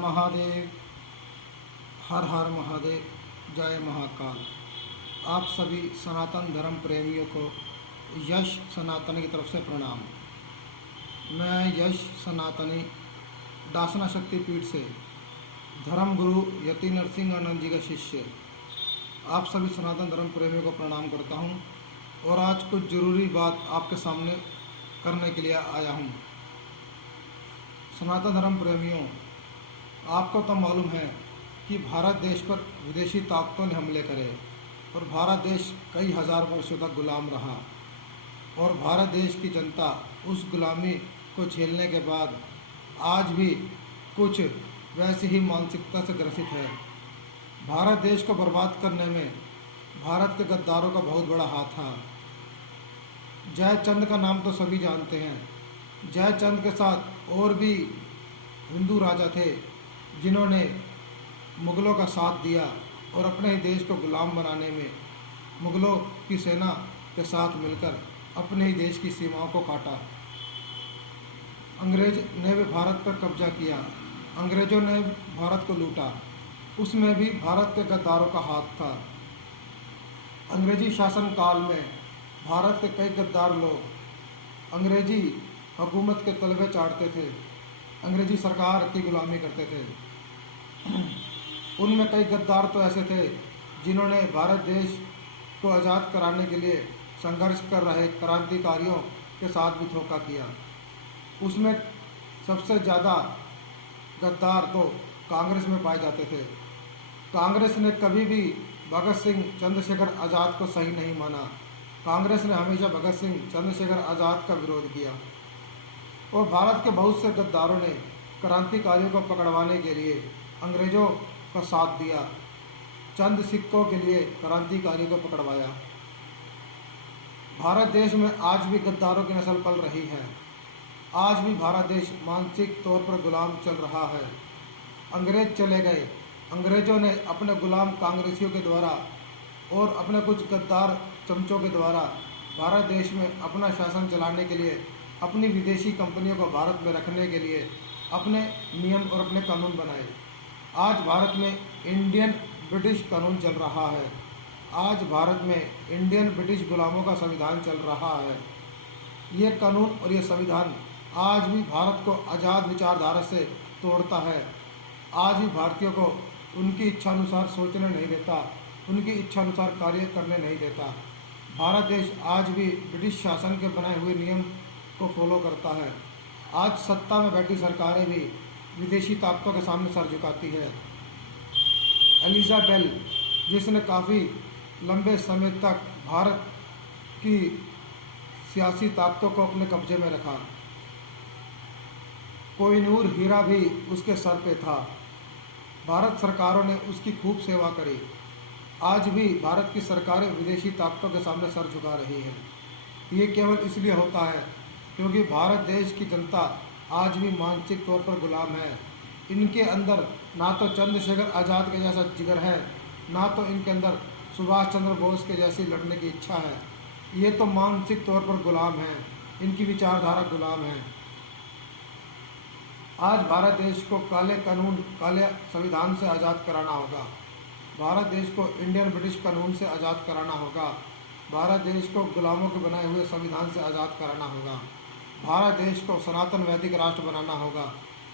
महादेव, हर हर महादेव, जय महाकाल। आप सभी सनातन धर्म प्रेमियों को यश सनातनी की तरफ से प्रणाम। मैं यश सनातनी दासना शक्तिपीठ से धर्म गुरु यति नरसिंह आनंद जी का शिष्य आप सभी सनातन धर्म प्रेमियों को प्रणाम करता हूं और आज कुछ ज़रूरी बात आपके सामने करने के लिए आया हूं। सनातन धर्म प्रेमियों, आपको तो मालूम है कि भारत देश पर विदेशी ताकतों ने हमले करे और भारत देश कई हज़ार वर्षों तक गुलाम रहा और भारत देश की जनता उस गुलामी को झेलने के बाद आज भी कुछ वैसी ही मानसिकता से ग्रसित है। भारत देश को बर्बाद करने में भारत के गद्दारों का बहुत बड़ा हाथ था। जयचंद का नाम तो सभी जानते हैं। जयचंद के साथ और भी हिंदू राजा थे जिन्होंने मुग़लों का साथ दिया और अपने ही देश को गुलाम बनाने में मुग़लों की सेना के साथ मिलकर अपने ही देश की सीमाओं को काटा। अंग्रेज ने भी भारत पर कब्जा किया, अंग्रेज़ों ने भारत को लूटा, उसमें भी भारत के गद्दारों का हाथ था। अंग्रेजी शासन काल में भारत के कई गद्दार लोग अंग्रेजी हुकूमत के तलबे चाटते थे, अंग्रेजी सरकार की गुलामी करते थे। उनमें कई गद्दार तो ऐसे थे जिन्होंने भारत देश को आज़ाद कराने के लिए संघर्ष कर रहे क्रांतिकारियों के साथ भी धोखा किया। उसमें सबसे ज़्यादा गद्दार तो कांग्रेस में पाए जाते थे। कांग्रेस ने कभी भी भगत सिंह चंद्रशेखर आज़ाद को सही नहीं माना। कांग्रेस ने हमेशा भगत सिंह चंद्रशेखर आज़ाद का विरोध किया और भारत के बहुत से गद्दारों ने क्रांतिकारियों को पकड़वाने के लिए अंग्रेज़ों का साथ दिया। चंद सिक्कों के लिए क्रांतिकारियों को पकड़वाया। भारत देश में आज भी गद्दारों की नस्ल पल रही है। आज भी भारत देश मानसिक तौर पर गुलाम चल रहा है। अंग्रेज चले गए, अंग्रेज़ों ने अपने गुलाम कांग्रेसियों के द्वारा और अपने कुछ गद्दार चमचों के द्वारा भारत देश में अपना शासन चलाने के लिए, अपनी विदेशी कंपनियों को भारत में रखने के लिए अपने नियम और अपने कानून बनाए। आज भारत में इंडियन ब्रिटिश कानून चल रहा है। आज भारत में इंडियन ब्रिटिश गुलामों का संविधान चल रहा है। ये कानून और ये संविधान आज भी भारत को आज़ाद विचारधारा से तोड़ता है। आज भी भारतीयों को उनकी इच्छानुसार सोचने नहीं देता, उनकी इच्छानुसार कार्य करने नहीं देता। भारत देश आज भी ब्रिटिश शासन के बनाए हुए नियम को फॉलो करता है। आज सत्ता में बैठी सरकारें भी विदेशी ताकतों के सामने सर झुकाती है। एलिजाबेथ, जिसने काफ़ी लंबे समय तक भारत की सियासी ताकतों को अपने कब्जे में रखा, कोहिनूर हीरा भी उसके सर पे था। भारत सरकारों ने उसकी खूब सेवा करी। आज भी भारत की सरकारें विदेशी ताकतों के सामने सर झुका रही हैं। ये केवल इसलिए होता है क्योंकि भारत देश की जनता आज भी मानसिक तौर पर गुलाम है। इनके अंदर ना तो चंद्रशेखर आज़ाद के जैसा जिगर है, ना तो इनके अंदर सुभाष चंद्र बोस के जैसी लड़ने की इच्छा है। ये तो मानसिक तौर पर गुलाम हैं, इनकी विचारधारा गुलाम है। आज भारत देश को काले कानून, काले संविधान से आज़ाद कराना होगा। भारत देश को इंडियन ब्रिटिश कानून से आज़ाद कराना होगा। भारत देश को गुलामों के बनाए हुए संविधान से आज़ाद कराना होगा। भारत देश को सनातन वैदिक राष्ट्र बनाना होगा।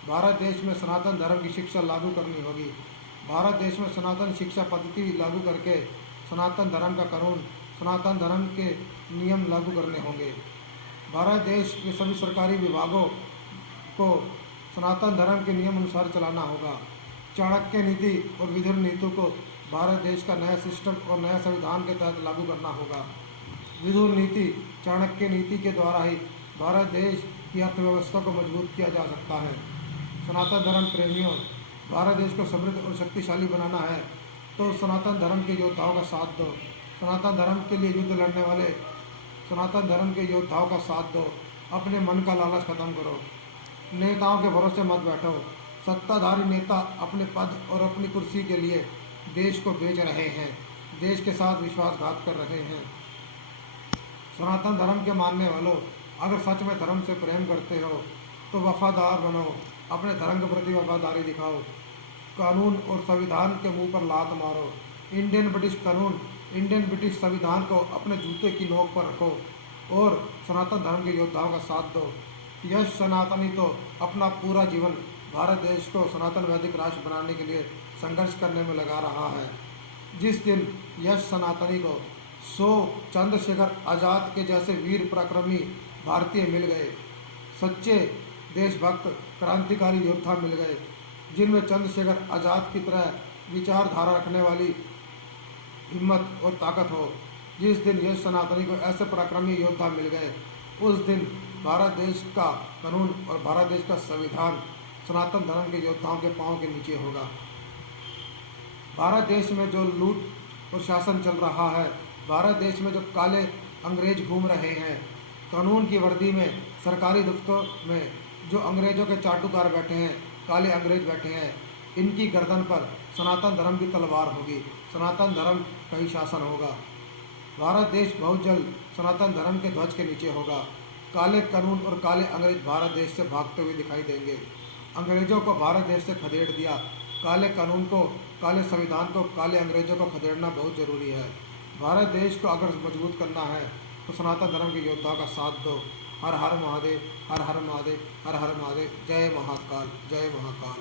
भारत देश में सनातन धर्म की शिक्षा लागू करनी होगी। भारत देश में सनातन शिक्षा पद्धति लागू करके सनातन धर्म का कानून, सनातन धर्म के नियम लागू करने होंगे। भारत देश के सभी सरकारी विभागों को सनातन धर्म के नियम अनुसार चलाना होगा। चाणक्य नीति और विधुर नीति को भारत देश का नया सिस्टम और नया संविधान के तहत लागू करना होगा। विधुर नीति, चाणक्य नीति के द्वारा ही भारत देश की अर्थव्यवस्था को मजबूत किया जा सकता है। सनातन धर्म प्रेमियों, भारत देश को समृद्ध और शक्तिशाली बनाना है तो सनातन धर्म के योद्धाओं का साथ दो। सनातन धर्म के लिए युद्ध लड़ने वाले सनातन धर्म के योद्धाओं का साथ दो। अपने मन का लालच खत्म करो। नेताओं के भरोसे मत बैठो। सत्ताधारी नेता अपने पद और अपनी कुर्सी के लिए देश को बेच रहे हैं, देश के साथ विश्वासघात कर रहे हैं। सनातन धर्म के मानने वालों, अगर सच में धर्म से प्रेम करते हो तो वफादार बनो, अपने धर्म के प्रति वफादारी दिखाओ। कानून और संविधान के मुंह पर लात मारो। इंडियन ब्रिटिश कानून, इंडियन ब्रिटिश संविधान को अपने जूते की नोक पर रखो और सनातन धर्म के योद्धाओं का साथ दो। यह सनातनी तो अपना पूरा जीवन भारत देश को सनातन वैदिक राष्ट्र बनाने के लिए संघर्ष करने में लगा रहा है। जिस दिन यश सनातनी को 100 चंद्रशेखर आज़ाद के जैसे वीर पराक्रमी भारतीय मिल गए, सच्चे देशभक्त क्रांतिकारी योद्धा मिल गए, जिनमें चंद्रशेखर आज़ाद की तरह विचारधारा रखने वाली हिम्मत और ताकत हो, जिस दिन यश सनातनी को ऐसे पराक्रमी योद्धा मिल गए, उस दिन भारत देश का कानून और भारत देश का संविधान सनातन धर्म के योद्धाओं के पांव के नीचे होगा। भारत देश में जो लूट और शासन चल रहा है, भारत देश में जो काले अंग्रेज घूम रहे हैं, कानून की वर्दी में सरकारी दफ्तरों में जो अंग्रेजों के चाटुकार बैठे हैं, काले अंग्रेज बैठे हैं, इनकी गर्दन पर सनातन धर्म की तलवार होगी, सनातन धर्म का ही शासन होगा। भारत देश बहुत जल्द सनातन धर्म के ध्वज के नीचे होगा। काले कानून और काले अंग्रेज भारत देश से भागते हुए दिखाई देंगे। अंग्रेजों को भारत देश से खदेड़ दिया, काले कानून को, काले संविधान को, काले अंग्रेजों को खदेड़ना बहुत ज़रूरी है। भारत देश को अगर मजबूत करना है तो सनातन धर्म के योद्धाओं का साथ दो। हर हर महादेव, हर हर महादेव, हर हर महादेव। जय महाकाल, जय महाकाल।